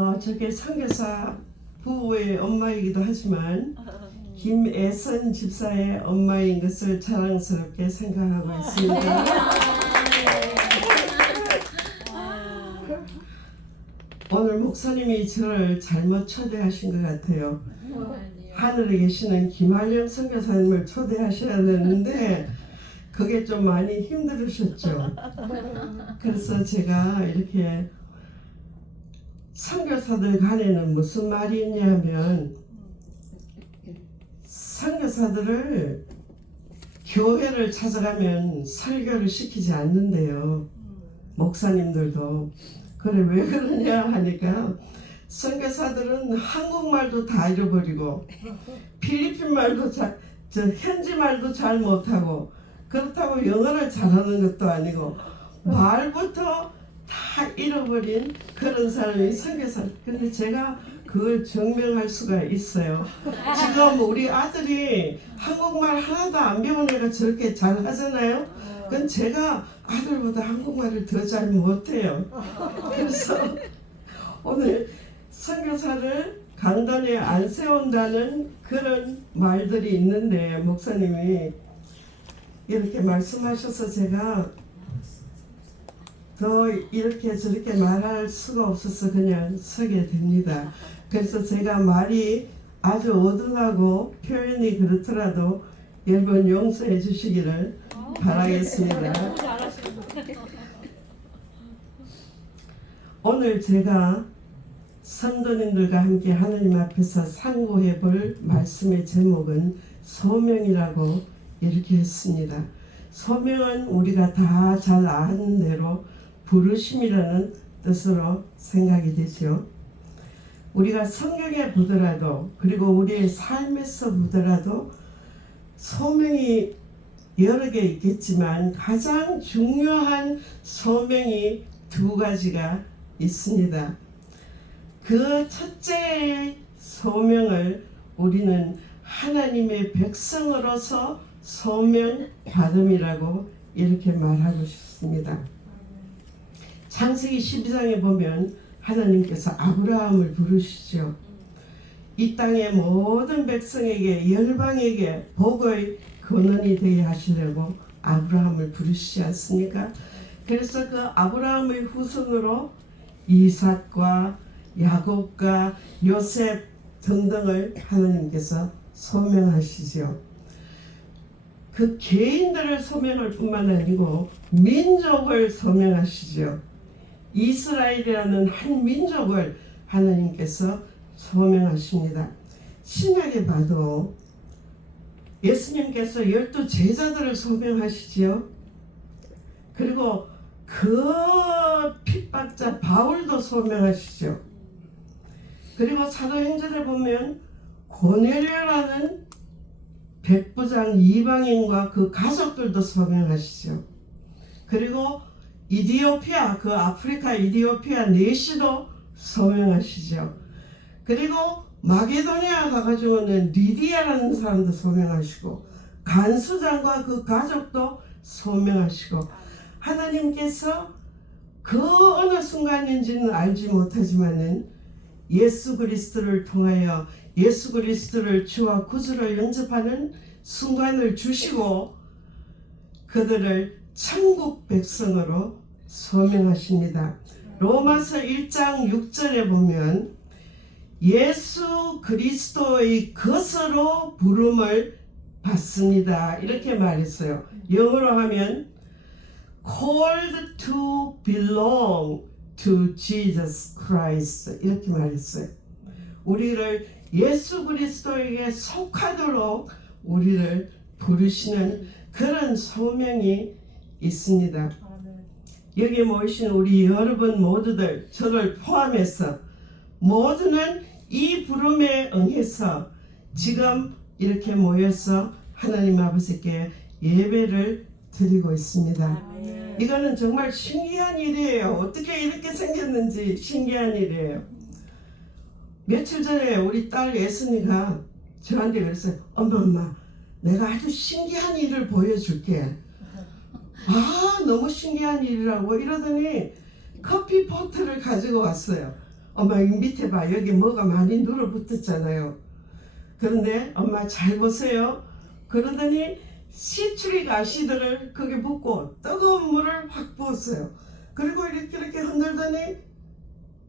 저게 선교사 부부의 엄마이기도 하지만 김애선 집사의 엄마인 것을 자랑스럽게 생각하고 있습니다. 오늘 목사님이 저를 잘못 초대하신 것 같아요. 하늘에 계시는 김한령 선교사님을 초대하셔야 되는데 그게 좀 많이 힘들으셨죠. 그래서 제가 이렇게 선교사들 간에는 무슨 말이 있냐면 선교사들을 교회를 찾아가면 설교를 시키지 않는데요. 목사님들도. 그래 왜 그러냐 하니까 선교사들은 한국말도 다 잃어버리고 필리핀 말도 현지 말도 잘 못하고 그렇다고 영어를 잘하는 것도 아니고 말부터 다 잃어버린 그런 사람이 선교사. 근데 제가 그걸 증명할 수가 있어요. 지금 우리 아들이 한국말 하나도 안 배운 애가 저렇게 잘 하잖아요. 그건 제가 아들보다 한국말을 더 잘 못해요. 그래서 오늘 선교사를 강단에 안 세운다는 그런 말들이 있는데 목사님이 이렇게 말씀하셔서 제가 더 이렇게 저렇게 말할 수가 없어서 그냥 서게 됩니다. 그래서 제가 말이 아주 어눌하고 표현이 그렇더라도 여러분 용서해 주시기를 바라겠습니다. 오늘 제가 성도님들과 함께 하나님 앞에서 상고해 볼 말씀의 제목은 소명이라고 이렇게 했습니다. 소명은 우리가 다 잘 아는 대로 부르심이라는 뜻으로 생각이 되죠. 우리가 성경에 보더라도 그리고 우리의 삶에서 보더라도 소명이 여러 개 있겠지만 가장 중요한 소명이 두 가지가 있습니다. 그 첫째 소명을 우리는 하나님의 백성으로서 소명받음이라고 이렇게 말하고 싶습니다. 창세기 12장에 보면 하나님께서 아브라함을 부르시죠. 이 땅의 모든 백성에게 열방에게 복의 근원이 되게 하시려고 아브라함을 부르시지 않습니까? 그래서 그 아브라함의 후손으로 이삭과 야곱과 요셉 등등을 하나님께서 소명하시죠. 그 개인들을 소명할 뿐만 아니고 민족을 소명하시죠. 이스라엘이라는 한 민족을 하나님께서 소명하십니다. 신약에 봐도 예수님께서 12 제자들을 소명하시지요. 그리고 그 핍박자 바울도 소명하시죠. 그리고 사도행전에 보면 고넬료라는 백부장 이방인과 그 가족들도 소명하시죠. 그리고 이디오피아, 그 아프리카 이디오피아 내시도 소명하시죠. 그리고 마게도니아 가가지고는 리디아라는 사람도 소명하시고 간수장과 그 가족도 소명하시고 하나님께서 그 어느 순간인지는 알지 못하지만은 예수 그리스도를 통하여 예수 그리스도를 주와 구주를 영접하는 순간을 주시고 그들을 천국 백성으로 소명하십니다. 로마서 1장 6절에 보면 예수 그리스도의 것으로 부름을 받습니다. 이렇게 말했어요. 영어로 하면 called to belong to Jesus Christ 이렇게 말했어요. 우리를 예수 그리스도에게 속하도록 우리를 부르시는 그런 소명이 있습니다. 여기 모이신 우리 여러분 모두들 저를 포함해서 모두는 이 부름에 응해서 지금 이렇게 모여서 하나님 아버지께 예배를 드리고 있습니다. 이거는 정말 신기한 일이에요. 어떻게 이렇게 생겼는지 신기한 일이에요. 며칠 전에 우리 딸 예순이가 저한테 그랬어요. 엄마 내가 아주 신기한 일을 보여줄게. 아 너무 신기한 일이라고 이러더니 커피 포트를 가지고 왔어요. 엄마 이 밑에 봐, 여기 뭐가 많이 눌어붙었잖아요. 그런데 엄마 잘 보세요. 그러더니 시추리 가시들을 거기 붓고 뜨거운 물을 확 부었어요. 그리고 이렇게 흔들더니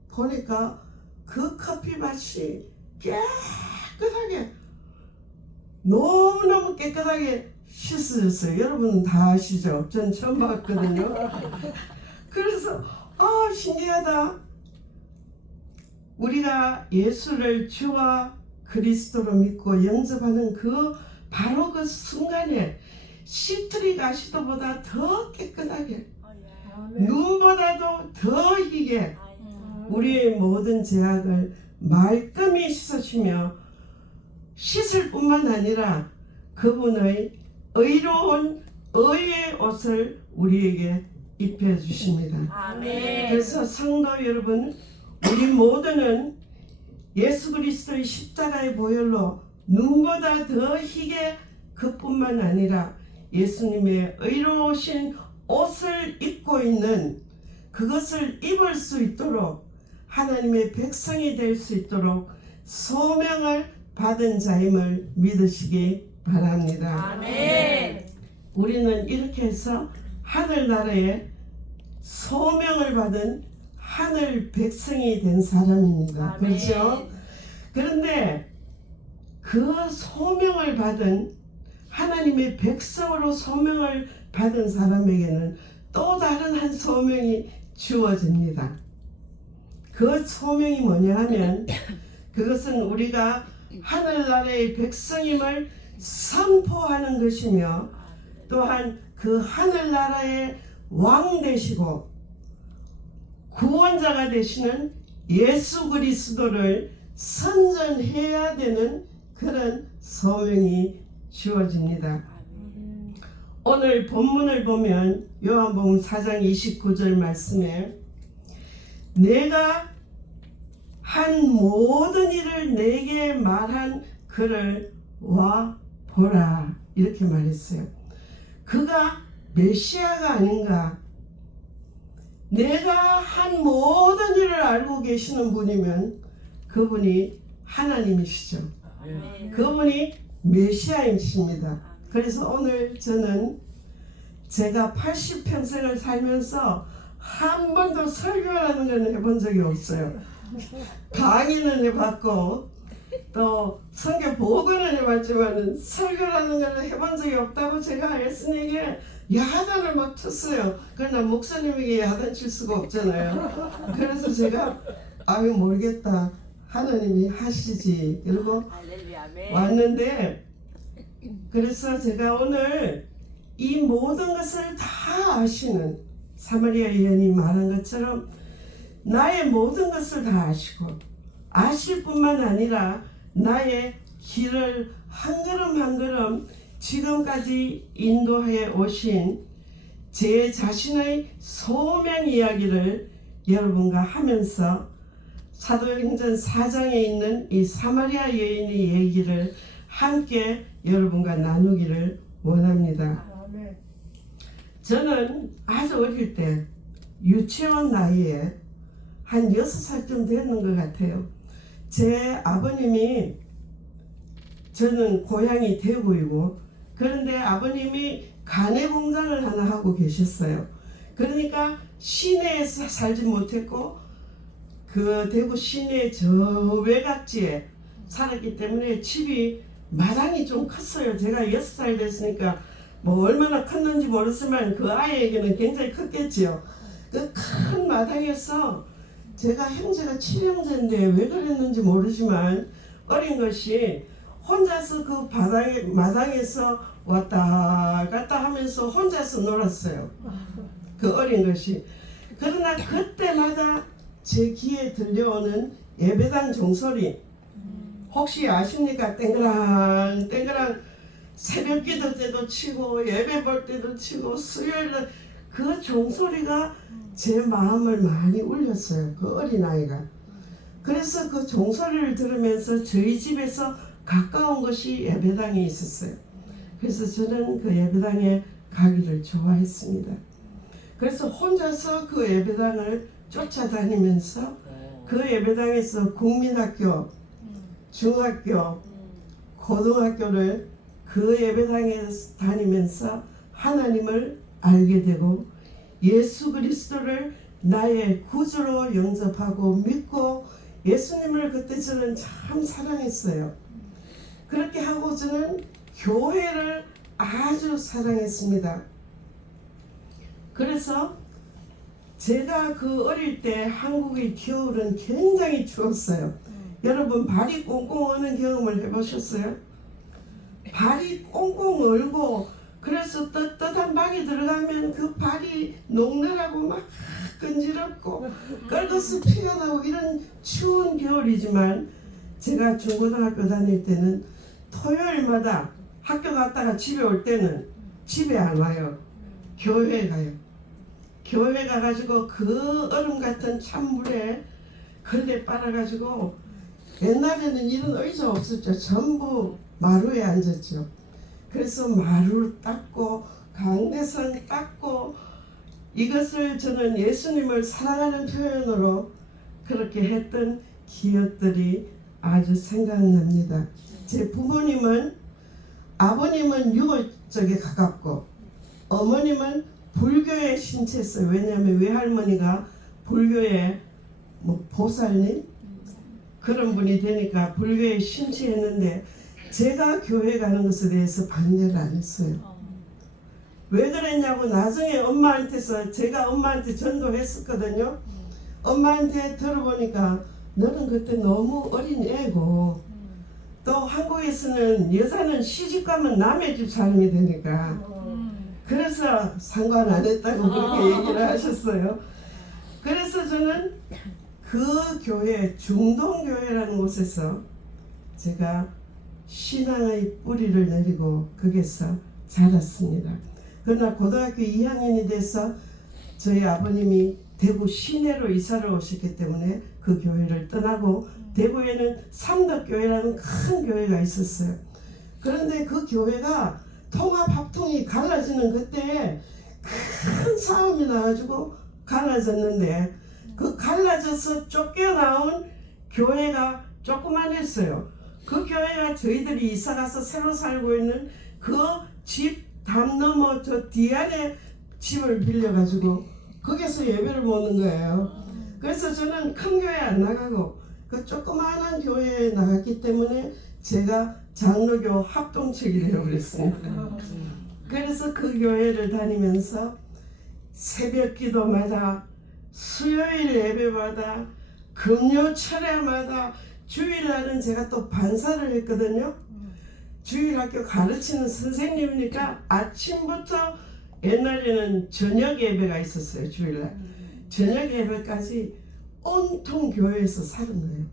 보니까 그 커피 맛이 깨끗하게, 너무너무 깨끗하게 씻어졌어요. 여러분은 다 아시죠? 전 처음 봤거든요. 그래서 신기하다. 우리가 예수를 주와 그리스도로 믿고 영접하는 바로 그 순간에 시트리 가시도보다 더 깨끗하게, 눈보다도 더 희게 우리의 모든 죄악을 말끔히 씻으시며, 씻을 뿐만 아니라 그분의 의로운 의의 옷을 우리에게 입혀주십니다. 그래서 성도 여러분, 우리 모두는 예수 그리스도의 십자가의 보혈로 눈보다 더 희게, 그뿐만 아니라 예수님의 의로우신 옷을 입고 있는, 그것을 입을 수 있도록, 하나님의 백성이 될 수 있도록 소명을 받은 자임을 믿으시기 바랍니다. 아멘. 우리는 이렇게 해서 하늘나라에 소명을 받은 하늘 백성이 된 사람입니다. 아멘. 그렇죠? 그런데 그 소명을 받은, 하나님의 백성으로 소명을 받은 사람에게는 또 다른 한 소명이 주어집니다. 그 소명이 뭐냐 하면, 그것은 우리가 하늘나라의 백성임을 선포하는 것이며, 또한 그 하늘나라의 왕 되시고 구원자가 되시는 예수 그리스도를 선전해야 되는 그런 소명이 주어집니다. 오늘 본문을 보면 요한복음 4장 29절 말씀에 내가 한 모든 일을 내게 말한 그를 와 보라, 이렇게 말했어요. 그가 메시아가 아닌가? 내가 한 모든 일을 알고 계시는 분이면 그분이 하나님이시죠. 그분이 메시아이십니다. 그래서 오늘 저는 제가 80평생을 살면서 한 번도 설교라는 건 해본 적이 없어요. 강의는 해봤고 또 성경 보고는 해봤지만 설교라는 걸 해본 적이 없다고 제가 에스에게 야단을 막 쳤어요. 그러나 목사님에게 야단 칠 수가 없잖아요. 그래서 제가 모르겠다, 하나님이 하시지 이러고 왔는데, 그래서 제가 오늘 이 모든 것을 다 아시는 사마리아 여인이 말한 것처럼 나의 모든 것을 다 아시고, 아실 뿐만 아니라 나의 길을 한 걸음 한 걸음 지금까지 인도해 오신 제 자신의 소명 이야기를 여러분과 하면서 사도행전 4장에 있는 이 사마리아 여인의 얘기를 함께 여러분과 나누기를 원합니다. 저는 아주 어릴 때 유치원 나이에 한 6살쯤 되는 것 같아요. 제 아버님이, 저는 고향이 대구이고, 그런데 아버님이 가내 공장을 하나 하고 계셨어요. 그러니까 시내에서 살지 못했고 그 대구 시내 저 외곽지에 살았기 때문에 집이 마당이 좀 컸어요. 제가 6살 됐으니까 뭐 얼마나 컸는지 모르지만 그 아이에게는 굉장히 컸겠지요. 그 큰 마당에서 제가 형제가 7형제인데 왜 그랬는지 모르지만 어린 것이 혼자서 그 마당에서 왔다 갔다 하면서 혼자서 놀았어요. 그 어린 것이. 그러나 그때마다 제 귀에 들려오는 예배당 종소리, 혹시 아십니까? 땡그랑 땡그랑 새벽 기도 때도 치고 예배 볼 때도 치고 수요일날 그 종소리가 제 마음을 많이 울렸어요. 그 어린아이가. 그래서 그 종소리를 들으면서 저희 집에서 가까운 것이 예배당이 있었어요. 그래서 저는 그 예배당에 가기를 좋아했습니다. 그래서 혼자서 그 예배당을 쫓아다니면서 그 예배당에서 국민학교, 중학교, 고등학교를 그 예배당에 다니면서 하나님을 알게 되고 예수 그리스도를 나의 구주로 영접하고 믿고 예수님을 그때 저는 참 사랑했어요. 그렇게 하고 저는 교회를 아주 사랑했습니다. 그래서 제가 그 어릴 때 한국의 겨울은 굉장히 추웠어요. 여러분 발이 꽁꽁 얼는 경험을 해보셨어요? 발이 꽁꽁 얼고 그래서 떳떳한 방에 들어가면 그 발이 녹날하고 막 끈질었고 껄거스 피어나고 이런 추운 겨울이지만 제가 중고등학교 다닐 때는 토요일마다 학교 갔다가 집에 올 때는 집에 안 와요. 교회에 가요. 교회 가가지고 그 얼음 같은 찬물에 걸레 빨아가지고 옛날에는 이런 의자 없었죠. 전부 마루에 앉았죠. 그래서 마루를 닦고 강대선 닦고 이것을 저는 예수님을 사랑하는 표현으로 그렇게 했던 기억들이 아주 생각납니다. 제 부모님은 아버님은 유교 쪽에 가깝고 어머님은 불교에 신체했어요. 왜냐하면 외할머니가 불교에 뭐 보살님 그런 분이 되니까 불교에 신체했는데 제가 교회 가는 것에 대해서 반대를 안 했어요. 왜 그랬냐고 나중에 엄마한테서 제가 엄마한테 전도했었거든요. 엄마한테 들어보니까 너는 그때 너무 어린 애고 또 한국에서는 여자는 시집가면 남의 집 사람이 되니까 그래서 상관 안 했다고 그렇게 얘기를 하셨어요. 그래서 저는 그 교회 중동교회라는 곳에서 제가 신앙의 뿌리를 내리고 거기서 자랐습니다. 그러나 고등학교 2학년이 돼서 저희 아버님이 대구 시내로 이사를 오셨기 때문에 그 교회를 떠나고 대구에는 삼덕교회라는 큰 교회가 있었어요. 그런데 그 교회가 통합합통이 갈라지는 그때 큰 싸움이 나가지고 갈라졌는데 그 갈라져서 쫓겨나온 교회가 조그만했어요. 그 교회가 저희들이 이사가서 새로 살고 있는 그 집 담 넘어 저 뒤안에 집을 빌려가지고 거기서 예배를 보는 거예요. 그래서 저는 큰 교회 안 나가고 그 조그마한 교회에 나갔기 때문에 제가 장로교 합동측이 되어버렸습니다. 그래서 그 교회를 다니면서 새벽 기도마다 수요일 예배마다 금요 철야마다 주일날은 제가 또 반사를 했거든요. 주일학교 가르치는 선생님이니까 아침부터 옛날에는 저녁 예배가 있었어요. 주일날 저녁 예배까지 온통 교회에서 사는 거예요.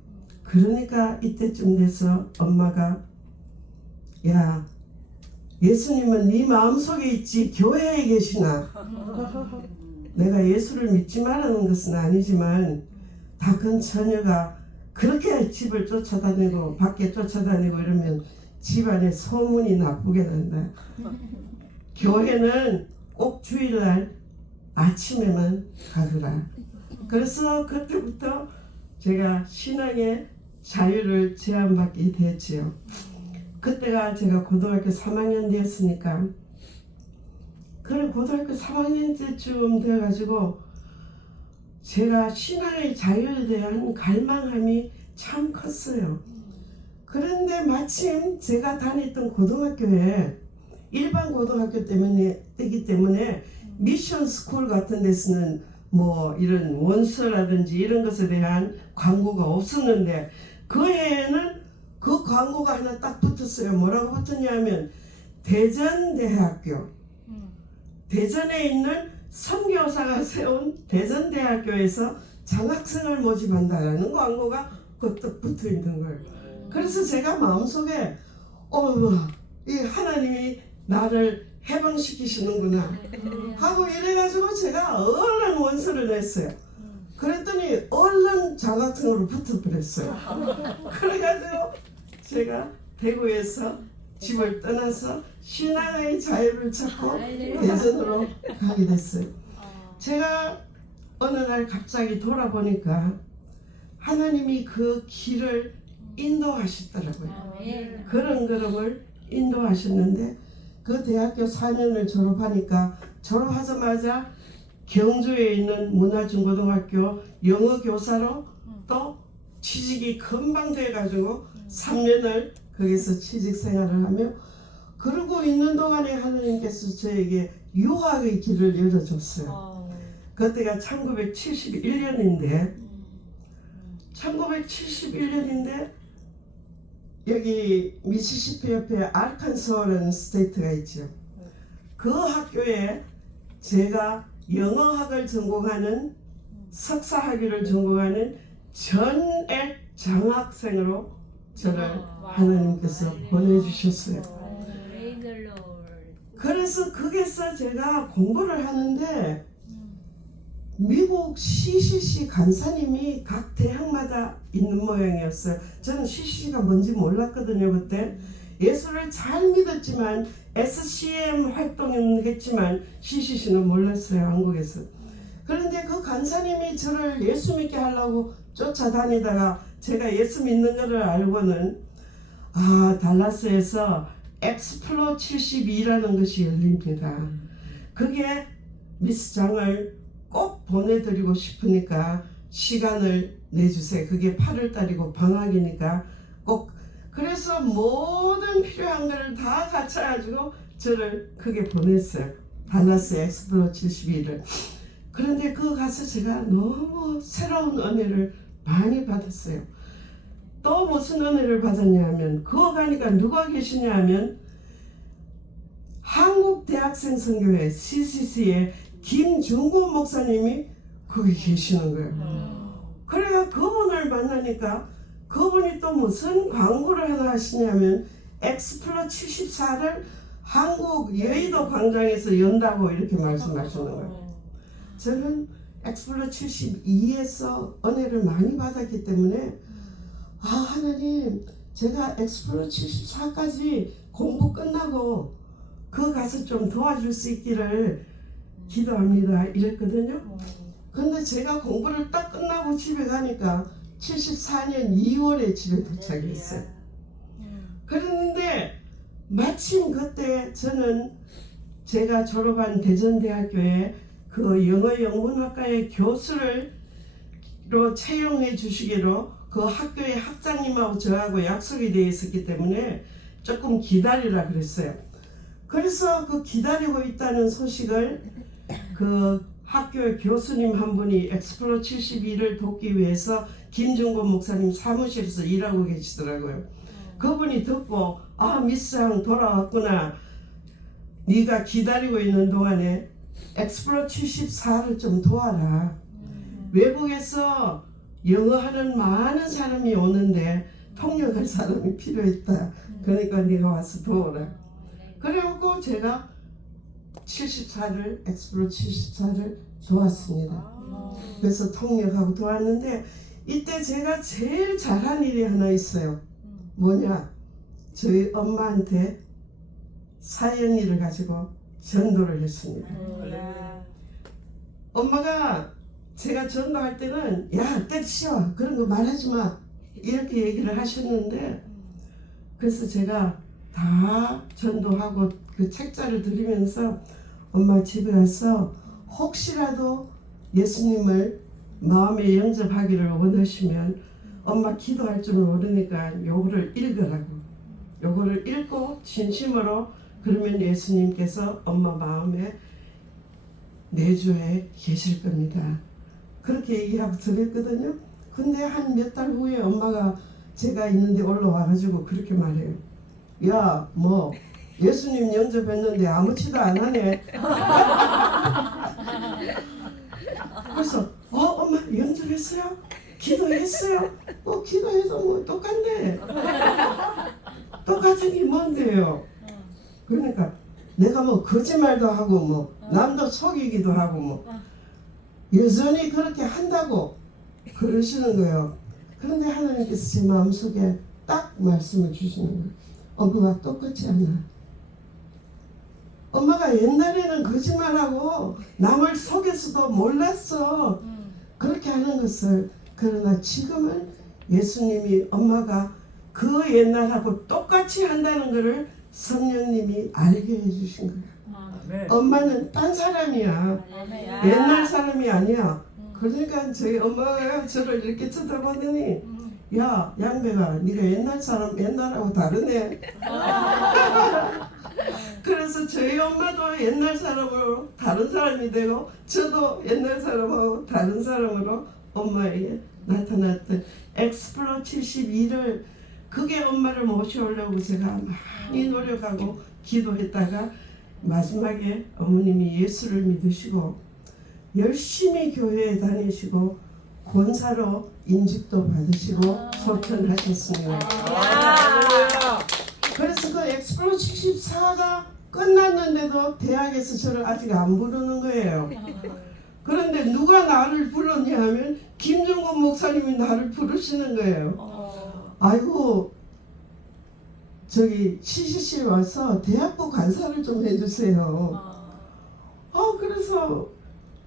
그러니까 이때쯤 돼서 엄마가 야 예수님은 네 마음속에 있지 교회에 계시나. 내가 예수를 믿지 말라는 것은 아니지만 다 큰 처녀가 그렇게 집을 쫓아다니고 밖에 쫓아다니고 이러면 집안에 소문이 나쁘게 난다. 교회는 꼭 주일날 아침에만 가거라. 그래서 그때부터 제가 신앙의 자유를 제한받게 됐지요. 그때가 제가 고등학교 3학년 되었으니까 그래 고등학교 3학년 때쯤 되어가지고 제가 신앙의 자유에 대한 갈망함이 참 컸어요. 그런데 마침 제가 다녔던 고등학교에 일반 고등학교 때기 때문에 미션 스쿨 같은 데서는 뭐 이런 원서라든지 이런 것에 대한 광고가 없었는데 그 해에는 그 광고가 하나 딱 붙었어요. 뭐라고 붙었냐면 대전대학교 대전에 있는 선교사가 세운 대전대학교에서 장학생을 모집한다라는 광고가 그딱 붙어 있는 거예요. 그래서 제가 마음속에 이 하나님이 나를 해방시키시는구나 하고 이래가지고 제가 얼른 원서를 냈어요. 그랬더니 얼른 장학생으로 붙어버렸어요. 그래가지고 제가 대구에서 집을 떠나서 신앙의 자유를 찾고 대전으로 가게 됐어요. 제가 어느 날 갑자기 돌아보니까 하나님이 그 길을 인도하시더라고요. 아멘. 그런 걸음을 인도하셨는데 그 대학교 4년을 졸업하니까 졸업하자마자 경주에 있는 문화중고등학교 영어 교사로 또 취직이 금방 돼가지고 3년을 거기서 취직 생활을 하며 그러고 있는 동안에 하나님께서 저에게 유학의 길을 열어줬어요. 그때가 1971년인데 1971년인데 여기 미시시피 옆에 아르칸소라는 스테이트가 있죠. 그 학교에 제가 영어학을 전공하는 석사학위를 전공하는 전액 장학생으로 저를 하나님께서 보내주셨어요. 그래서 거기서 제가 공부를 하는데 미국 CCC 간사님이 각 대학마다 있는 모양이었어요. 저는 CCC가 뭔지 몰랐거든요. 그때 예수를 잘 믿었지만 SCM 활동은 했지만 CCC는 몰랐어요. 한국에서. 그런데 그 간사님이 저를 예수 믿게 하려고 쫓아다니다가 제가 예수 믿는 것을 알고는 달라스에서 엑스플로 72라는 것이 열립니다. 그게 미스 장을 꼭 보내드리고 싶으니까 시간을 내주세요. 그게 8월달이고 방학이니까 꼭. 그래서 모든 필요한 거를 다 갖춰가지고 저를 그게 보냈어요. 달라스 엑스플로 72를. 그런데 그거 가서 제가 너무 새로운 은혜를 많이 받았어요. 또 무슨 은혜를 받았냐 하면 그거 가니까 누가 계시냐 하면 한국대학생 선교회 CCC의 김중구 목사님이 거기 계시는 거예요. 그래서 그분을 만나니까 그분이 또 무슨 광고를 하나 하시냐면 엑스플로 74를 한국 여의도 광장에서 연다고 이렇게 말씀하시는 거예요. 저는 엑스플로 72에서 은혜를 많이 받았기 때문에 하나님 제가 엑스플로 74까지 공부 끝나고 그 가서 좀 도와줄 수 있기를 기도합니다 이랬거든요. 근데 제가 공부를 딱 끝나고 집에 가니까 74년 2월에 집에 도착했어요. 그랬는데 마침 그때 저는 제가 졸업한 대전대학교에 그 영어 영문학과의 교수로 채용해 주시기로 그 학교의 학장님하고 저하고 약속이 되어 있었기 때문에 조금 기다리라 그랬어요. 그래서 그 기다리고 있다는 소식을 그 학교의 교수님 한 분이 엑스플로 72를 돕기 위해서 김중곤 목사님 사무실에서 일하고 계시더라고요. 그분이 듣고 미스장 돌아왔구나. 네가 기다리고 있는 동안에 엑스플로 74를 좀 도와라. 외국에서 영어하는 많은 사람이 오는데 통역할 사람이 필요했다. 그러니까 네가 와서 도와라. 그래갖고 제가 74를 엑스플로 74를 도왔습니다. 그래서 통역하고 도왔는데 이때 제가 제일 잘한 일이 하나 있어요. 뭐냐? 저희 엄마한테 사연이를 가지고 전도를 했습니다. 엄마가 제가 전도할 때는 야 때리셔 그런 거 말하지 마 이렇게 얘기를 하셨는데 그래서 제가 다 전도하고 그 책자를 드리면서 엄마 집에 와서 혹시라도 예수님을 마음에 영접하기를 원하시면 엄마 기도할 줄 모르니까 요거를 읽으라고. 요거를 읽고 진심으로 그러면 예수님께서 엄마 마음에 내주에 계실 겁니다. 그렇게 얘기하고 드렸거든요. 근데 한 몇 달 후에 엄마가 제가 있는데 올라와가지고 그렇게 말해요. 야, 뭐 예수님 영접했는데 아무치도 안 하네. 그래서 엄마 영접했어요? 기도했어요? 기도해도 뭐 똑같네. 똑같은 게 뭔데요? 그러니까 내가 뭐 거짓말도 하고 뭐 남도 속이기도 하고 뭐 여전히 그렇게 한다고 그러시는 거예요. 그런데 하나님께서 제 마음속에 딱 말씀을 주시는 거예요. 엄마가 똑같지 않아. 엄마가 옛날에는 거짓말하고 남을 속여서도 몰랐어. 그렇게 하는 것을 그러나 지금은 예수님이 엄마가 그 옛날하고 똑같이 한다는 것을 성령님이 알게 해주신 거예요. 엄마는 딴 사람이야. 옛날 사람이 아니야. 그러니까 저희 엄마가 저를 이렇게 쳐다보더니 야 양배가 네가 옛날 사람 옛날하고 다르네. 그래서 저희 엄마도 옛날 사람으로 다른 사람이 되고 저도 옛날 사람하고 다른 사람으로 엄마에게 나타났던 엑스플로 72를 그게 엄마를 모셔오려고 제가 많이 노력하고 기도했다가 마지막에 어머님이 예수를 믿으시고 열심히 교회에 다니시고 권사로 인직도 받으시고 소천하셨습니다. 그래서 그 엑스플로 74가 끝났는데도 대학에서 저를 아직 안 부르는 거예요. 그런데 누가 나를 불렀냐 하면 김정곤 목사님이 나를 부르시는 거예요. 아이고 저기 CCC에 와서 대학부 간사를 좀 해주세요. 그래서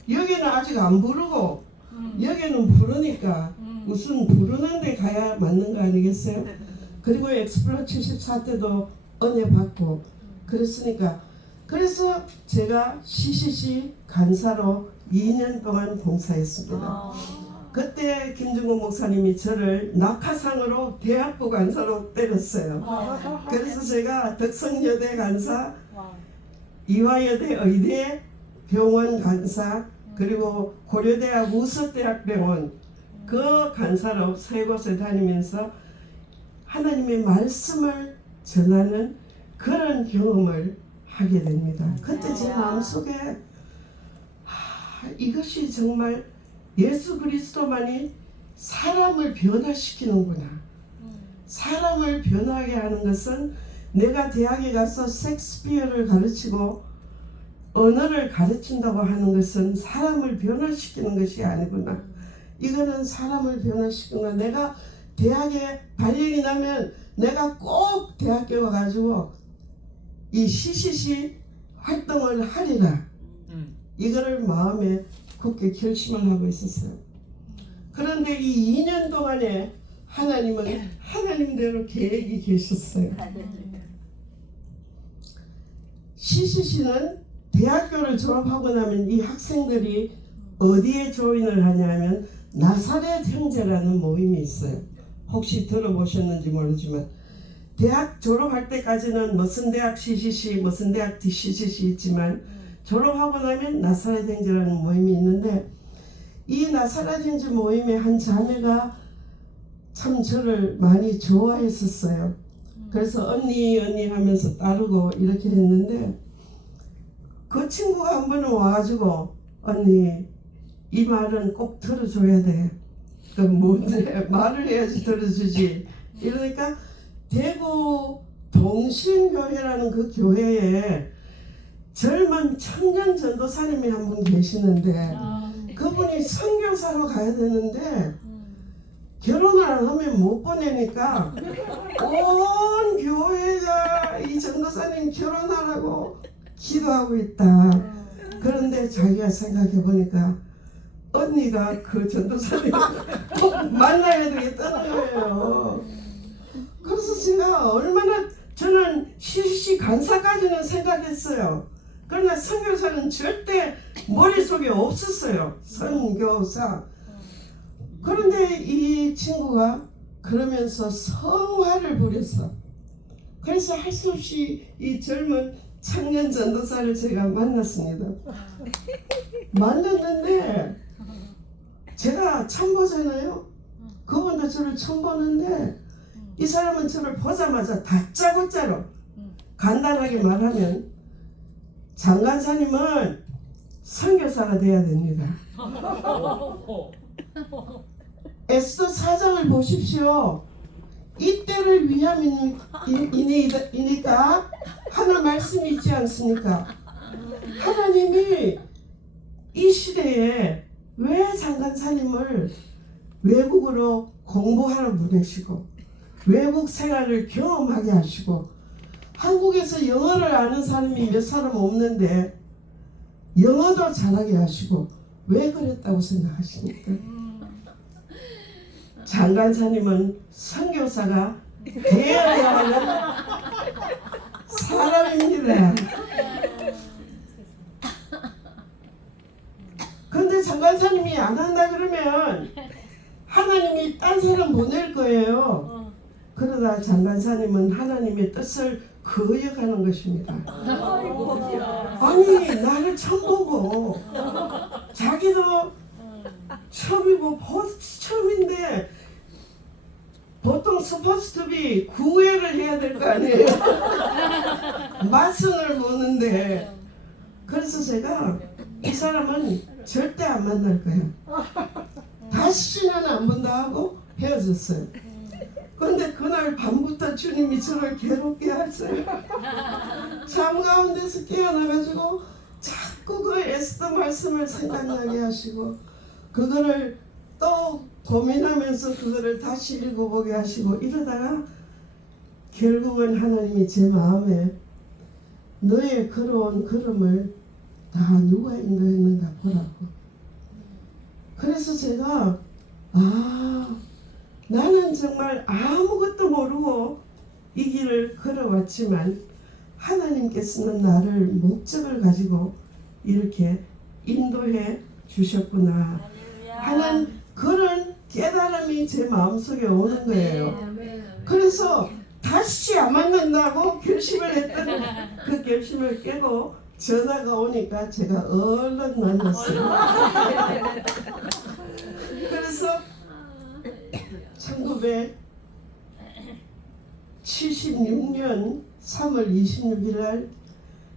여기는 아직 안 부르고 여기는 부르니까 무슨 부르는 데 가야 맞는 거 아니겠어요? 그리고 엑스플로 74 때도 은혜 받고 그랬으니까 그래서 제가 CCC 간사로 2년 동안 봉사했습니다. 그때 김정곤 목사님이 저를 낙하상으로 대학부 간사로 때렸어요. 그래서 제가 덕성여대 간사, 이화여대 의대 병원 간사, 그리고 고려대학 우서대학병원 그 간사로 세 곳에 다니면서 하나님의 말씀을 전하는 그런 경험을 하게 됩니다. 그때 제 마음속에 이것이 정말 예수 그리스도만이 사람을 변화시키는구나. 사람을 변하게 하는 것은 내가 대학에 가서 셰익스피어를 가르치고 언어를 가르친다고 하는 것은 사람을 변화시키는 것이 아니구나. 이거는 사람을 변화시키는 거야. 내가 대학에 발령이 나면 내가 꼭 대학교 와가지고 이 CCC 활동을 하리라. 이거를 마음에 굳게 결심을 하고 있었어요. 그런데 이 2년 동안에 하나님은 하나님대로 계획이 계셨어요. CCC는 대학교를 졸업하고 나면 이 학생들이 어디에 조인을 하냐면 나사렛 형제라는 모임이 있어요. 혹시 들어보셨는지 모르지만 대학 졸업할 때까지는 무슨 대학 CCC 무슨 대학 DCCC 있지만 졸업하고 나면 나사렛 형제라는 모임이 있는데 이 나사렛 형제 모임의 한 자매가 참 저를 많이 좋아했었어요. 그래서 언니 하면서 따르고 이렇게 했는데 그 친구가 한 번은 와가지고 언니 이 말은 꼭 들어줘야 돼. 그 뭔데 말을 해야지 들어주지. 이러니까 대구 동신교회라는 그 교회에 젊은 청년 전도사님이 한 분 계시는데 그분이 선교사로 가야 되는데 결혼을 안 하면 못 보내니까 온 교회가 이 전도사님 결혼하라고 기도하고 있다. 그런데 자기가 생각해 보니까 언니가 그 전도사님 꼭 만나야 되겠다는 거예요. 그래서 제가 얼마나 저는 CCC 간사까지는 생각했어요. 그러나 선교사는 절대 머릿속에 없었어요. 선교사. 그런데 이 친구가 그러면서 성화를 부렸어. 그래서 할 수 없이 이 젊은 청년 전도사를 제가 만났습니다. 만났는데 제가 처음 보잖아요. 그분도 저를 처음 보는데 이 사람은 저를 보자마자 다짜고짜로 간단하게 말하면 장간사님은 선교사가 돼야 됩니다. 에스더 4장을 보십시오. 이때를 위함이니까 하는 말씀이 있지 않습니까? 하나님이 이 시대에 왜 장간사님을 외국으로 공부하러 보내시고 외국 생활을 경험하게 하시고 한국에서 영어를 아는 사람이 몇 사람 없는데 영어도 잘하게 하시고 왜 그랬다고 생각하십니까? 장관사님은 선교사가 되어야 하는 사람입니다. 그런데 장관사님이 안 한다 그러면 하나님이 딴 사람 보낼 거예요. 그러다 장관사님은 하나님의 뜻을 거역하는 것입니다. 아니 나를 처음 보고 자기도 처음이고 포스트 처음인데 보통 스포츠투비 구애를 해야 될 거 아니에요. 맞선을 보는데 그래서 제가 이 사람은 절대 안 만날 거야. 다시는 안 본다 하고 헤어졌어요. 그런데 그날 밤부터 주님이 저를 괴롭게 하세요. 잠 가운데서 깨어나가지고 자꾸 그 에스더 말씀을 생각나게 하시고 그거를 또 고민하면서 그거를 다시 읽어보게 하시고 이러다가 결국은 하나님이 제 마음에 너의 걸어온 걸음을 다 누가 인도했는가 보라고. 그래서 제가 나는 정말 아무것도 모르고 이 길을 걸어왔지만 하나님께서는 나를 목적을 가지고 이렇게 인도해 주셨구나 하는 그런 깨달음이 제 마음속에 오는 거예요. 그래서 다시 안 만난다고 결심을 했더니 그 결심을 깨고 전화가 오니까 제가 얼른 만났어요. 그래서 1976년 3월 26일 날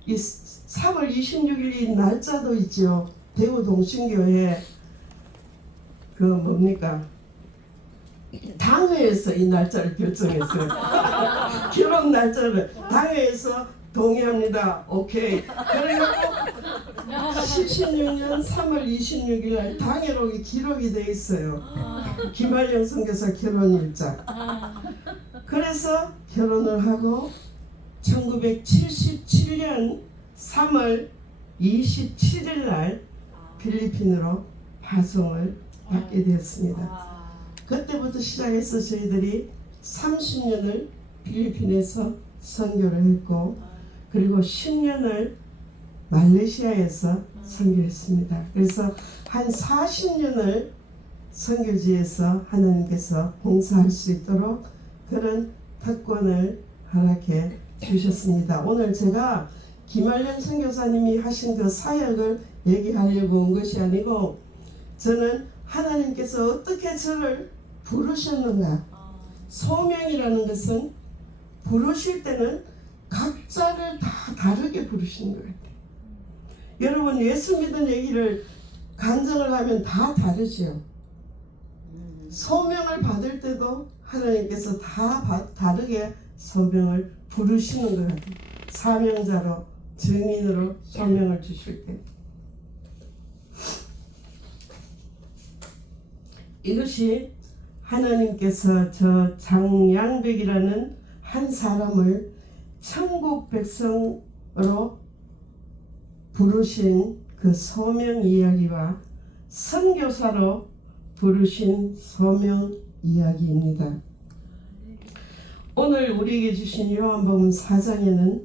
이 3월 26일이 날짜도 있죠. 대구 동신교회 그 뭡니까 당회에서 이 날짜를 결정했어요. 결혼 날짜를 당회에서 동의합니다. 오케이. 그래갖고 76년 3월 26일 날 당회록이 기록이 돼 있어요. 김한령 선교사 결혼일자. 그래서 결혼을 하고 1977년 3월 27일 날 필리핀으로 파송을 받게 되었습니다. 그때부터 시작해서 저희들이 30년을 필리핀에서 선교를 했고 그리고 10년을 말레이시아에서 선교했습니다. 그래서 한 40년을 선교지에서 하나님께서 봉사할 수 있도록 그런 특권을 허락해 주셨습니다. 오늘 제가 김한령 선교사님이 하신 그 사역을 얘기하려고 온 것이 아니고 저는 하나님께서 어떻게 저를 부르셨는가. 소명이라는 것은 부르실 때는 각자를 다 다르게 부르시는 것 같아요. 여러분 예수 믿은 얘기를 간증을 하면 다 다르죠. 소명을 받을 때도 하나님께서 다 다르게 소명을 부르시는 것 같아요. 사명자로 증인으로 소명을 주실 때 이것이 하나님께서 저 장양백이라는 한 사람을 천국 백성으로 부르신 그 소명 이야기와 선교사로 부르신 소명 이야기입니다. 오늘 우리에게 주신 요한복음 4장에는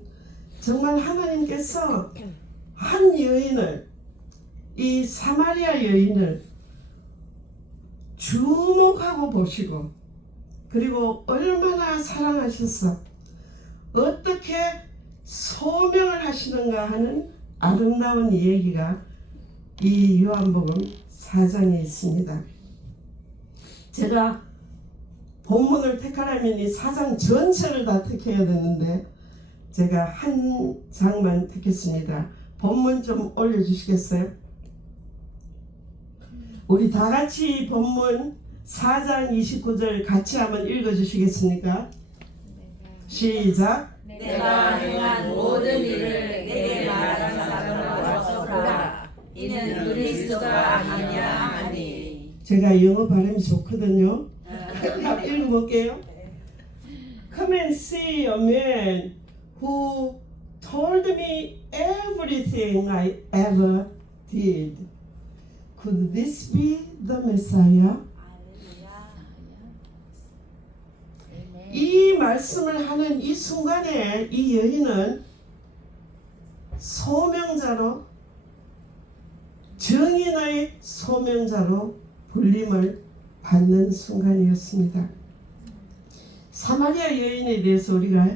정말 하나님께서 한 여인을, 이 사마리아 여인을 주목하고 보시고 그리고 얼마나 사랑하셔서 어떻게 소명을 하시는가 하는 아름다운 얘기가 이 요한복음 4장에 있습니다. 제가 본문을 택하라면 이 4장 전체를 다 택해야 되는데 제가 한 장만 택했습니다. 본문 좀 올려주시겠어요? 우리 다 같이 본문 4장 29절 같이 한번 읽어주시겠습니까? 시작. 내가 행한 모든 일을 내게 말한 사람을 와서 보라. 이는 그리스도가 아니냐 하니. 제가 영어 발음이 좋거든요. 한번 읽어볼게요. Come and see a man who told me everything I ever did. Could this be the Messiah? 말씀을 하는 이 순간에 이 여인은 소명자로, 증인의 소명자로 불림을 받는 순간이었습니다. 사마리아 여인에 대해서 우리가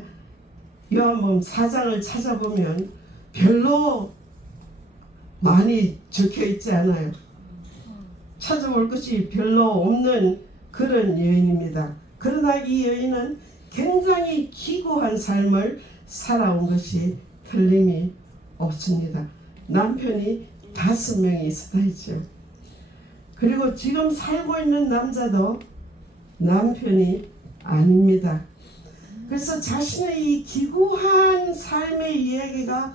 요한복음 4장을 찾아보면 별로 많이 적혀 있지 않아요. 찾아볼 것이 별로 없는 그런 여인입니다. 그러나 이 여인은 굉장히 기구한 삶을 살아온 것이 틀림이 없습니다. 남편이 5명이 있었다 했죠. 그리고 지금 살고 있는 남자도 남편이 아닙니다. 그래서 자신의 이 기구한 삶의 이야기가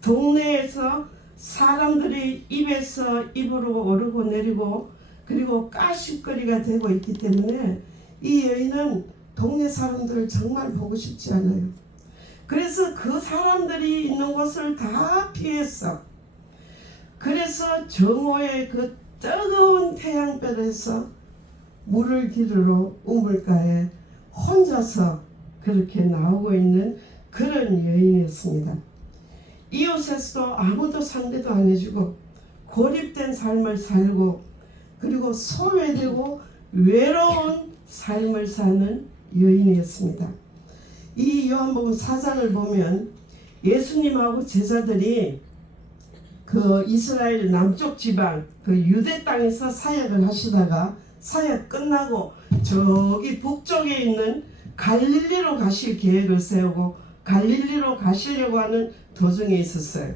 동네에서 사람들이 입에서 입으로 오르고 내리고 그리고 까십거리가 되고 있기 때문에 이 여인은 동네 사람들을 정말 보고 싶지 않아요. 그래서 그 사람들이 있는 곳을 다 피했어. 그래서 정오의 그 뜨거운 태양볕에서 물을 기르러 우물가에 혼자서 그렇게 나오고 있는 그런 여인이었습니다. 이웃에서도 아무도 상대도 안 해주고 고립된 삶을 살고 그리고 소외되고 외로운 삶을 사는 여인이었습니다. 이 요한복음 4장을 보면 예수님하고 제자들이 그 이스라엘 남쪽 지방 그 유대 땅에서 사역을 하시다가 사역 끝나고 저기 북쪽에 있는 갈릴리로 가실 계획을 세우고 갈릴리로 가시려고 하는 도중에 있었어요.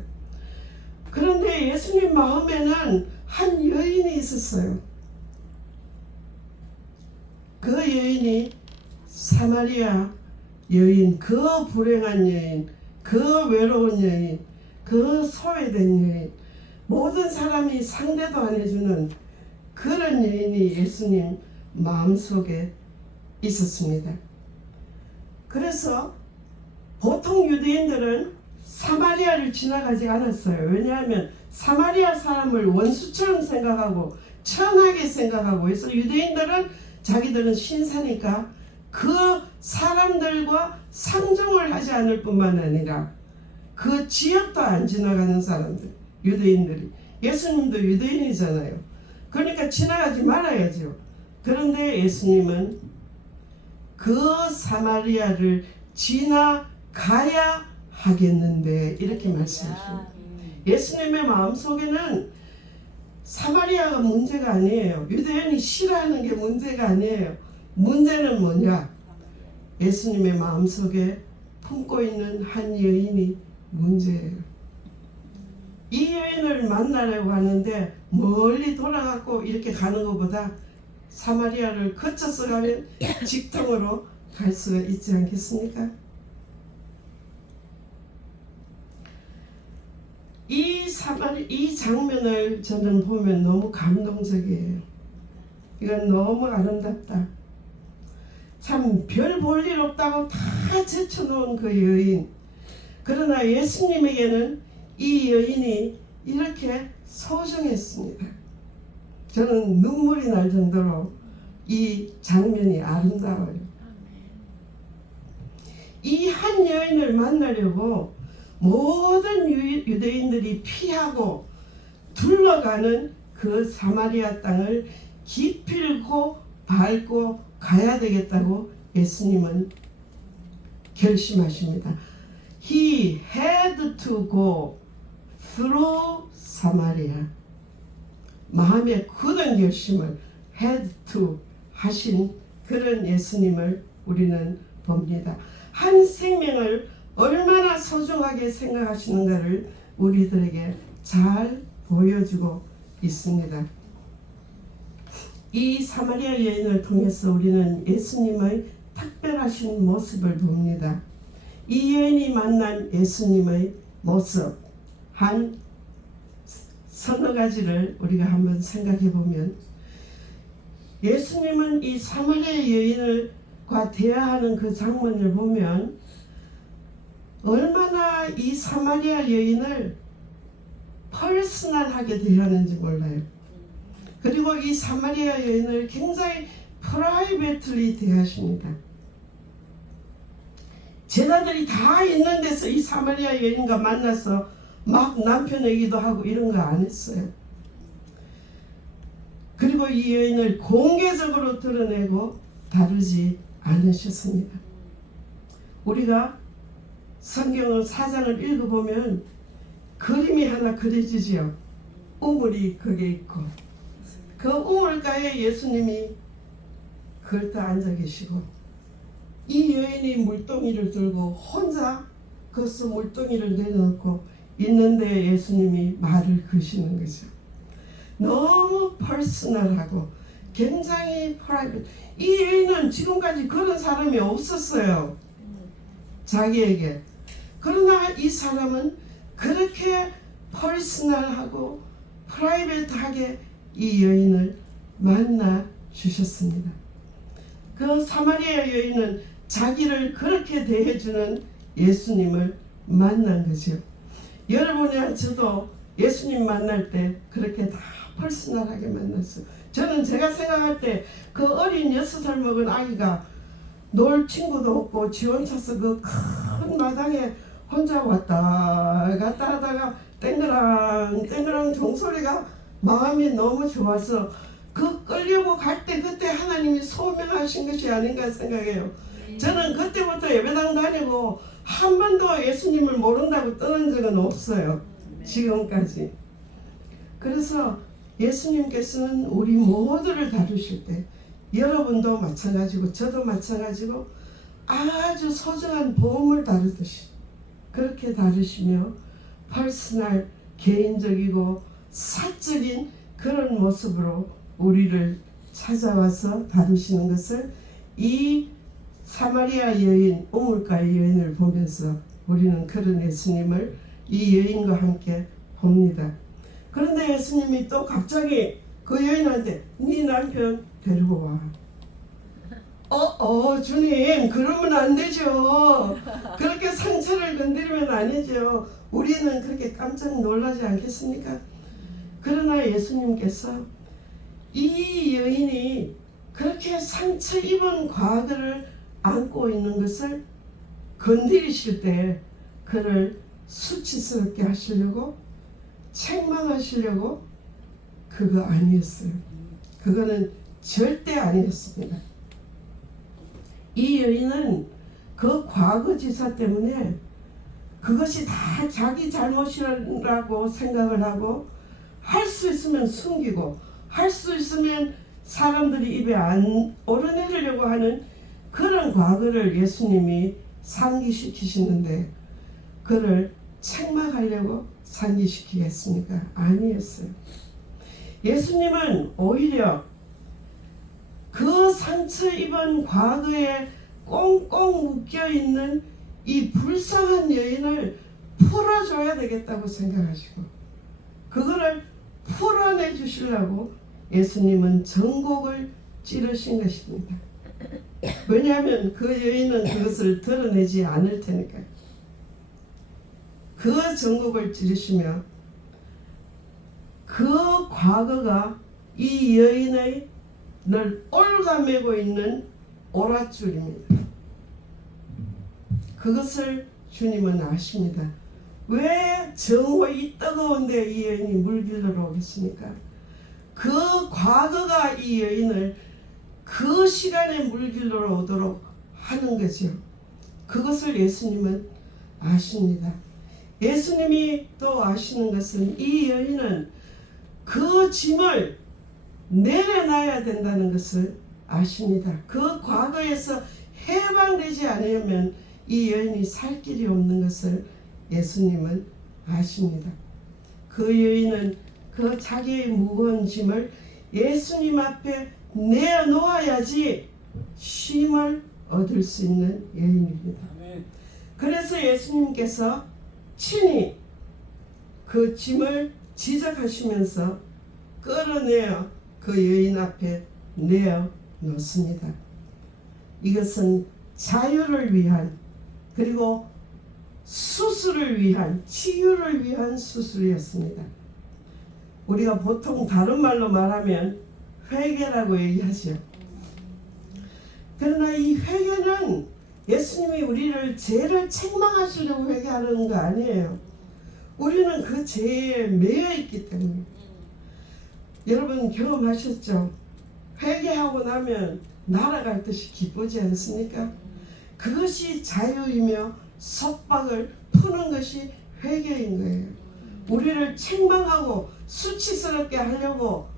그런데 예수님 마음에는 한 여인이 있었어요. 그 여인이 사마리아 여인, 그 불행한 여인, 그 외로운 여인, 그 소외된 여인, 모든 사람이 상대도 안 해주는 그런 여인이 예수님 마음속에 있었습니다. 그래서 보통 유대인들은 사마리아를 지나가지 않았어요. 왜냐하면 사마리아 사람을 원수처럼 생각하고 천하게 생각하고 그래서 유대인들은 자기들은 신사니까 그 사람들과 상종을 하지 않을 뿐만 아니라 그 지역도 안 지나가는 사람들, 유대인들이. 예수님도 유대인이잖아요. 그러니까 지나가지 말아야죠. 그런데 예수님은 그 사마리아를 지나가야 하겠는데 이렇게 말씀하십니다. 예수님의 마음속에는 사마리아가 문제가 아니에요. 유대인이 싫어하는 게 문제가 아니에요. 문제는 뭐냐? 예수님의 마음속에 품고 있는 한 여인이 문제예요. 이 여인을 만나려고 하는데 멀리 돌아가고 이렇게 가는 것보다 사마리아를 거쳐서 가면 직통으로 갈 수가 있지 않겠습니까? 이 장면을 저는 보면 너무 감동적이에요. 이건 너무 아름답다. 참 별 볼 일 없다고 다 제쳐놓은 그 여인. 그러나 예수님에게는 이 여인이 이렇게 소중했습니다. 저는 눈물이 날 정도로 이 장면이 아름다워요. 이 한 여인을 만나려고 모든 유대인들이 피하고 둘러가는 그 사마리아 땅을 기필코 밟고 가야 되겠다고 예수님은 결심하십니다. He had to go through Samaria. 마음의 굳은 결심을 had to 하신 그런 예수님을 우리는 봅니다. 한 생명을 얼마나 소중하게 생각하시는가를 우리들에게 잘 보여주고 있습니다. 이 사마리아 여인을 통해서 우리는 예수님의 특별하신 모습을 봅니다. 이 여인이 만난 예수님의 모습 한 서너 가지를 우리가 한번 생각해 보면 예수님은 이 사마리아 여인과 대화하는 그 장면을 보면 얼마나 이 사마리아 여인을 퍼스널하게 대하는지 몰라요. 그리고 이 사마리아 여인을 굉장히 프라이베이트리 대하십니다. 제자들이 다 있는 데서 이 사마리아 여인과 만나서 막 남편 얘기도 하고 이런 거 안 했어요. 그리고 이 여인을 공개적으로 드러내고 다루지 않으셨습니다. 우리가 성경을 4장을 읽어보면 그림이 하나 그려지지요. 우물이 거기에 있고 그 우물가에 예수님이 걸터 앉아 계시고 이 여인이 물동이를 들고 혼자 거기서 물동이를 내려놓고 있는데 예수님이 말을 거시는 거죠. 너무 퍼스널하고 굉장히 프라이빗. 이 여인은 지금까지 그런 사람이 없었어요. 자기에게. 그러나 이 사람은 그렇게 퍼스널하고 프라이빗하게 이 여인을 만나 주셨습니다. 그 사마리아 여인은 자기를 그렇게 대해주는 예수님을 만난 거죠. 여러분이랑 저도 예수님 만날 때 그렇게 다 퍼스널하게 만났어요. 저는 제가 생각할 때 그 어린 6살 먹은 아기가 놀 친구도 없고 지 혼자서 그 큰 마당에 혼자 왔다 갔다 하다가 땡그랑 종소리가 마음이 너무 좋아서 그 끌려고 갈 때 그때 하나님이 소명하신 것이 아닌가 생각해요. 저는 그때부터 예배당 다니고 한 번도 예수님을 모른다고 떠난 적은 없어요. 지금까지. 그래서 예수님께서는 우리 모두를 다루실 때 여러분도 마찬가지고 저도 마찬가지고 아주 소중한 보험을 다루듯이 그렇게 다루시며 퍼스널 개인적이고 사적인 그런 모습으로 우리를 찾아와서 다루시는 것을 이 사마리아 여인, 우물가의 여인을 보면서 우리는 그런 예수님을 이 여인과 함께 봅니다. 그런데 예수님이 또 갑자기 그 여인한테 네 남편 데리고 와. 주님, 그러면 안 되죠. 그렇게 상처를 건드리면 아니죠. 우리는 그렇게 깜짝 놀라지 않겠습니까? 그러나 예수님께서 이 여인이 그렇게 상처 입은 과거를 안고 있는 것을 건드리실 때 그를 수치스럽게 하시려고 책망하시려고 그거 아니었어요. 그거는 절대 아니었습니다. 이 여인은 그 과거지사 때문에 그것이 다 자기 잘못이라고 생각을 하고 할 수 있으면 숨기고 할 수 있으면 사람들이 입에 안 오르내리려고 하는 그런 과거를 예수님이 상기시키시는데 그를 책망하려고 상기시키겠습니까? 아니었어요. 예수님은 오히려 그 상처 입은 과거에 꽁꽁 묶여있는 이 불쌍한 여인을 풀어줘야 되겠다고 생각하시고 그거를 풀어내 주시려고 예수님은 전곡을 찌르신 것입니다. 왜냐하면 그 여인은 그것을 드러내지 않을 테니까요. 그 전곡을 찌르시며 그 과거가 이 여인의 늘 올가매고 있는 오랏줄입니다. 그것을 주님은 아십니다. 왜 정오이 뜨거운데 이 여인이 물길로 오겠습니까? 그 과거가 이 여인을 그 시간에 물길로 오도록 하는 거죠. 그것을 예수님은 아십니다. 예수님이 또 아시는 것은 이 여인은 그 짐을 내려놔야 된다는 것을 아십니다. 그 과거에서 해방되지 않으면 이 여인이 살 길이 없는 것을 예수님은 아십니다. 그 여인은 그 자기의 무거운 짐을 예수님 앞에 내어놓아야지 쉼을 얻을 수 있는 여인입니다. 그래서 예수님께서 친히 그 짐을 지적하시면서 끌어내어 그 여인 앞에 내어 놓습니다. 이것은 자유를 위한 그리고 수술을 위한 치유를 위한 수술이었습니다. 우리가 보통 다른 말로 말하면 회개라고 얘기하죠. 그러나 이 회개는 예수님이 우리를 죄를 책망하시려고 회개하는 거 아니에요. 우리는 그 죄에 매여 있기 때문에. 여러분 경험하셨죠? 회개하고 나면 날아갈 듯이 기쁘지 않습니까? 그것이 자유이며 속박을 푸는 것이 회개인 거예요. 우리를 책망하고 수치스럽게 하려고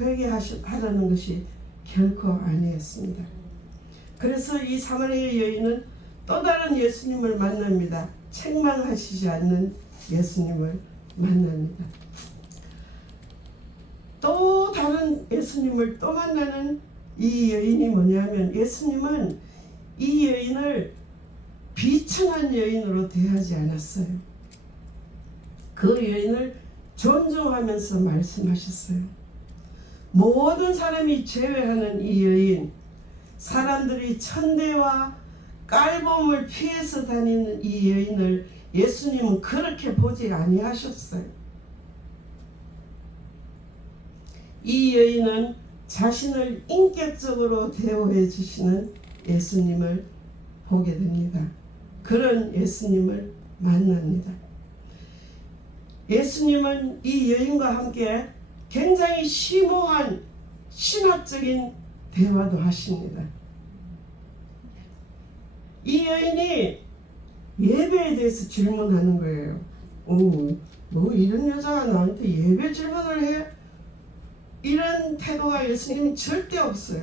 회개하려는 것이 결코 아니었습니다. 그래서 이 사마리아 여인은 또 다른 예수님을 만납니다. 책망하시지 않는 예수님을 만납니다. 또 다른 예수님을 또 만나는 이 여인이 뭐냐면, 예수님은 이 여인을 비천한 여인으로 대하지 않았어요. 그 여인을 존중하면서 말씀하셨어요. 모든 사람이 제외하는 이 여인, 사람들이 천대와 깔봄을 피해서 다니는 이 여인을 예수님은 그렇게 보지 아니하셨어요. 이 여인은 자신을 인격적으로 대우해 주시는 예수님을 보게 됩니다. 그런 예수님을 만납니다. 예수님은 이 여인과 함께 굉장히 심오한 신학적인 대화도 하십니다. 이 여인이 예배에 대해서 질문하는 거예요. 뭐 이런 여자가 나한테 예배 질문을 해? 이런 태도가 예수님은 절대 없어요.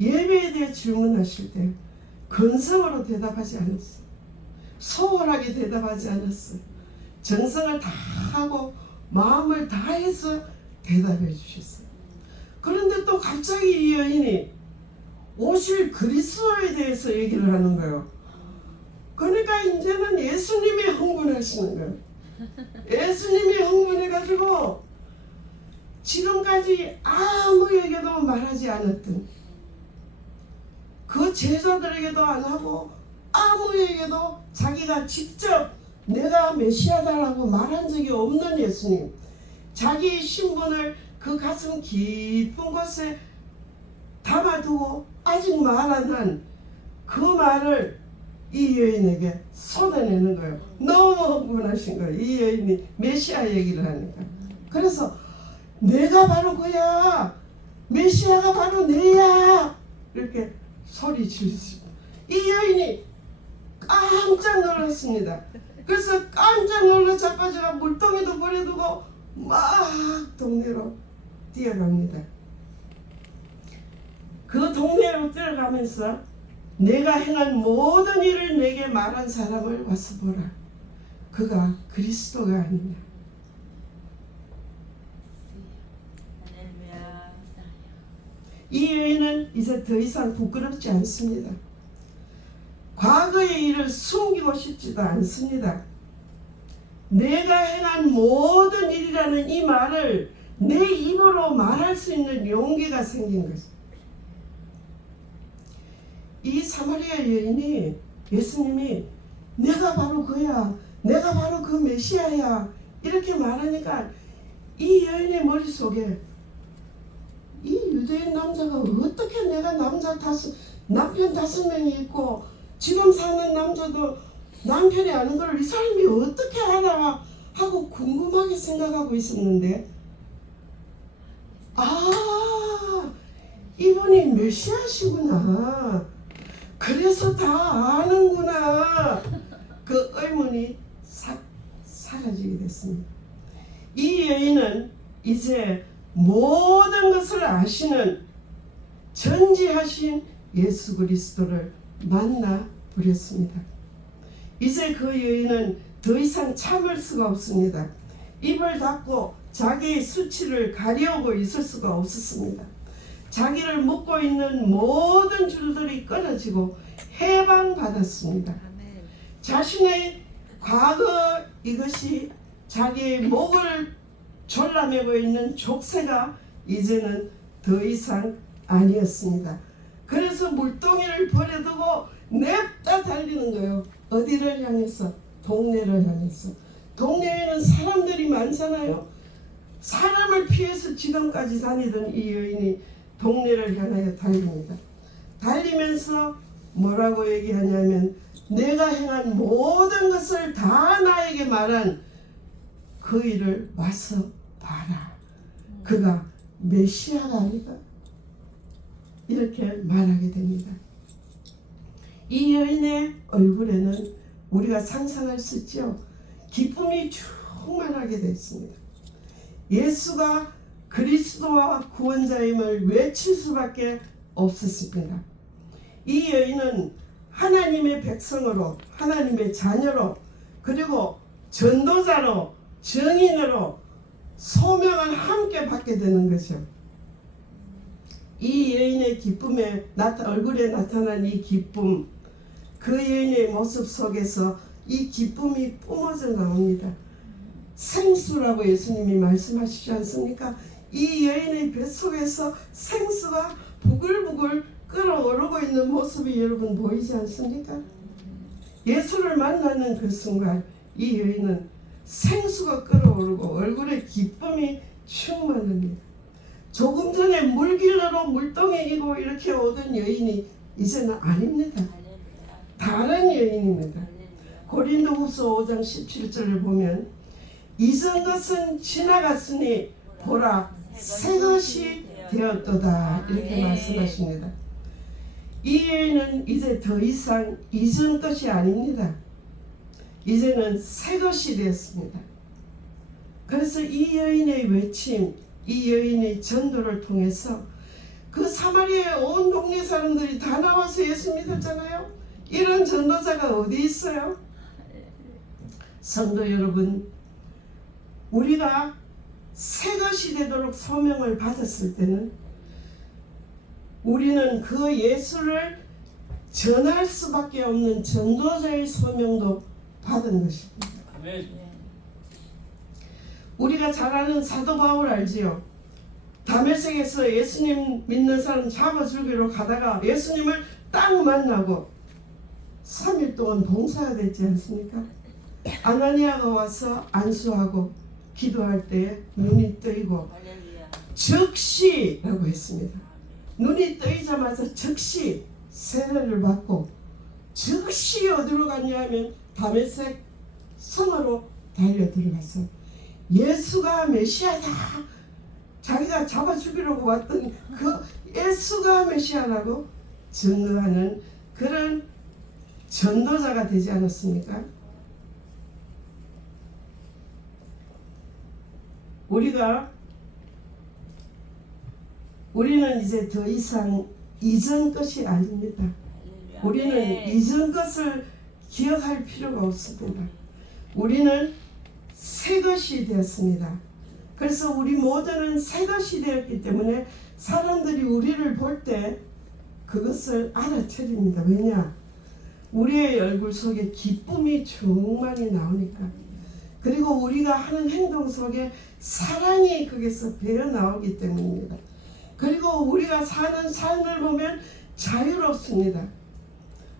예배에 대해 질문하실 때 근성으로 대답하지 않았어요. 소홀하게 대답하지 않았어요. 정성을 다 하고 마음을 다해서 대답해 주셨어요. 그런데 또 갑자기 이 여인이 오실 그리스도에 대해서 얘기를 하는 거예요. 그러니까 이제는 예수님이 흥분하시는 거예요. 예수님이 흥분해가지고 지금까지 아무에게도 말하지 않았던, 그 제자들에게도 안 하고 아무에게도 자기가 직접 내가 메시아다라고 말한 적이 없는 예수님, 자기의 신분을 그 가슴 깊은 곳에 담아두고 아직 말 안 한 그 말을 이 여인에게 쏟아내는 거예요. 너무 흥분하신 거예요. 이 여인이 메시아 얘기를 하니까. 그래서 내가 바로 그야, 메시아가 바로 내야, 이렇게 소리 지르시고, 이 여인이 깜짝 놀랐습니다. 그래서 깜짝 놀라 자빠져가 물동이도 버려두고 막 동네로 뛰어갑니다. 그 동네로 뛰어가면서 내가 행한 모든 일을 내게 말한 사람을 와서 보라. 그가 그리스도가 아니냐. 이 여인은 이제 더 이상 부끄럽지 않습니다. 과거의 일을 숨기고 싶지도 않습니다. 내가 행한 모든 일이라는 이 말을 내 입으로 말할 수 있는 용기가 생긴 것입니다. 이 사마리아 여인이 예수님이 내가 바로 그야, 내가 바로 그 메시아야 이렇게 말하니까 이 여인의 머릿속에 이 유대인 남자가 어떻게, 내가 남편 5명이 있고 지금 사는 남자도 남편이 아는 걸 이 사람이 어떻게 알아 하고 궁금하게 생각하고 있었는데, 이분이 메시아시구나, 그래서 다 아는구나, 그 의문이 싹 사라지게 됐습니다. 이 여인은 이제 모든 것을 아시는 전지하신 예수 그리스도를 만나 버렸습니다. 이제 그 여인은 더 이상 참을 수가 없습니다. 입을 닫고 자기의 수치를 가려오고 있을 수가 없었습니다. 자기를 묶고 있는 모든 줄들이 끊어지고 해방받았습니다. 자신의 과거, 이것이 자기의 목을 졸라매고 있는 족쇄가 이제는 더 이상 아니었습니다. 그래서 물동이를 버려두고 냅다 달리는 거예요. 어디를 향해서? 동네를 향해서. 동네에는 사람들이 많잖아요. 사람을 피해서 지금까지 다니던 이 여인이 동네를 향하여 달립니다. 달리면서 뭐라고 얘기하냐면 내가 행한 모든 것을 다 나에게 말한 그 일을 와서 봐라. 그가 메시아가 아닌가? 이렇게 말하게 됩니다. 이 여인의 얼굴에는 우리가 상상할 수 있죠. 기쁨이 충만하게 되어 있습니다. 예수가 그리스도와 구원자임을 외칠 수밖에 없었습니다. 이 여인은 하나님의 백성으로, 하나님의 자녀로, 그리고 전도자로, 증인으로 소명을 함께 받게 되는 것이죠. 이 여인의 기쁨에 얼굴에 나타난 이 기쁨, 그 여인의 모습 속에서 이 기쁨이 뿜어져 나옵니다. 생수라고 예수님이 말씀하시지 않습니까? 이 여인의 뱃속에서 생수가 부글부글 끓어오르고 있는 모습이 여러분 보이지 않습니까? 예수를 만나는 그 순간 이 여인은 생수가 끓어오르고 얼굴에 기쁨이 충만합니다. 조금 전에 물길로 물동이고 이렇게 오던 여인이 이제는 아닙니다. 다른 여인입니다. 고린도후서 5장 17절을 보면 이전 것은 지나갔으니 보라 새 것이 되었도다 이렇게 말씀하십니다. 이 여인은 이제 더 이상 이전 것이 아닙니다. 이제는 새 것이 되었습니다. 그래서 이 여인의 외침, 이 여인의 전도를 통해서 그 사마리아의 온 동네 사람들이 다 나와서 예수 믿었잖아요. 이런 전도자가 어디 있어요? 성도 여러분, 우리가 새 것이 되도록 소명을 받았을 때는 우리는 그 예수를 전할 수밖에 없는 전도자의 소명도 받은 것입니다. 아멘. 우리가 잘 아는 사도 바울 알지요? 다메섹에서 예수님 믿는 사람 잡아주기로 가다가 예수님을 딱 만나고 3일 동안 봉사가 됐지 않습니까? 아나니아가 와서 안수하고 기도할 때 눈이 뜨이고 즉시라고 했습니다. 눈이 뜨이자마자 즉시 세례를 받고 즉시 어디로 갔냐 하면 다메섹 성으로 달려 들어갔어. 예수가 메시아다. 자기가 잡아 죽이려고 왔던 그 예수가 메시아라고 증거하는 그런 전도자가 되지 않았습니까? 우리는 이제 더 이상 이전 것이 아닙니다. 우리는 이전 것을 기억할 필요가 없습니다. 우리는 새 것이 되었습니다. 그래서 우리 모두는 새 것이 되었기 때문에 사람들이 우리를 볼 때 그것을 알아차립니다. 왜냐? 우리의 얼굴 속에 기쁨이 충만히 나오니까. 그리고 우리가 하는 행동 속에 사랑이 거기서 배어 나오기 때문입니다. 그리고 우리가 사는 삶을 보면 자유롭습니다.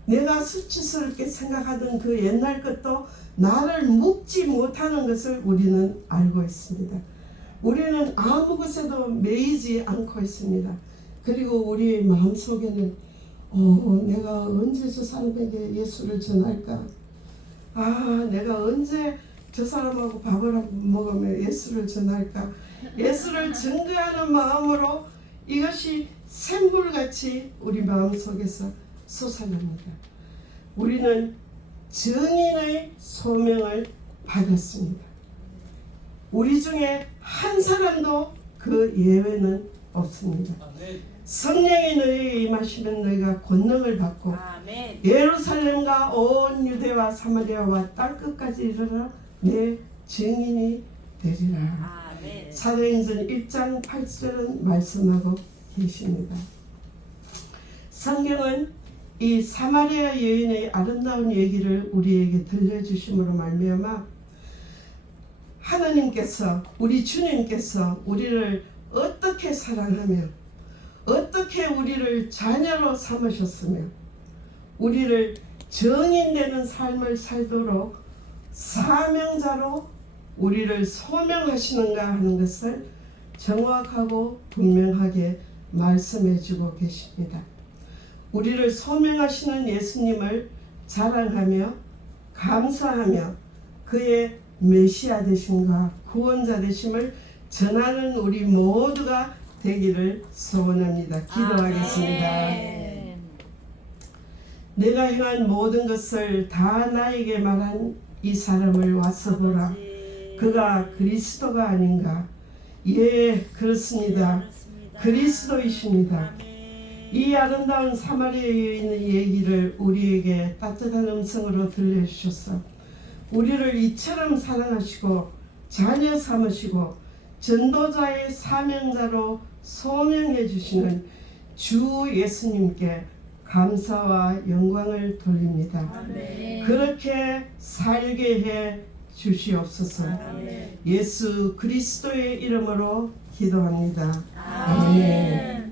내가 수치스럽게 생각하던 그 옛날 것도 나를 묶지 못하는 것을 우리는 알고 있습니다. 우리는 아무 것에도 매이지 않고 있습니다. 그리고 우리의 마음속에는 내가 언제 저 사람에게 예수를 전할까? 내가 언제 저 사람하고 밥을 먹으면 예수를 전할까? 예수를 증거하는 마음으로 이것이 샘물같이 우리 마음속에서 솟아납니다. 우리는 증인의 소명을 받았습니다. 우리 중에 한 사람도 그 예외는 없습니다. 성령이 너희에게 임하시면 너희가 권능을 받고 예루살렘과 온 유대와 사마리아와 땅끝까지 이르러 내 증인이 되리라. 사도행전 1장 8절은 말씀하고 계십니다. 성경은 이 사마리아 여인의 아름다운 얘기를 우리에게 들려주심으로 말미암아 하나님께서 우리 주님께서 우리를 어떻게 사랑하며 어떻게 우리를 자녀로 삼으셨으며 우리를 정인되는 삶을 살도록 사명자로 우리를 소명하시는가 하는 것을 정확하고 분명하게 말씀해 주고 계십니다. 우리를 소명하시는 예수님을 자랑하며 감사하며 그의 메시아 되심과 구원자 되심을 전하는 우리 모두가 되기를 소원합니다. 기도하겠습니다. 아멘. 내가 행한 모든 것을 다 나에게 말한 이 사람을 와서 보라. 그가 그리스도가 아닌가? 예, 그렇습니다. 그리스도이십니다. 이 아름다운 사마리아 여인의 얘기를 우리에게 따뜻한 음성으로 들려주셔서 우리를 이처럼 사랑하시고 자녀 삼으시고 전도자의 사명자로 소명해 주시는 주 예수님께 감사와 영광을 돌립니다. 아멘. 그렇게 살게 해 주시옵소서. 아멘. 예수 그리스도의 이름으로 기도합니다. 아멘.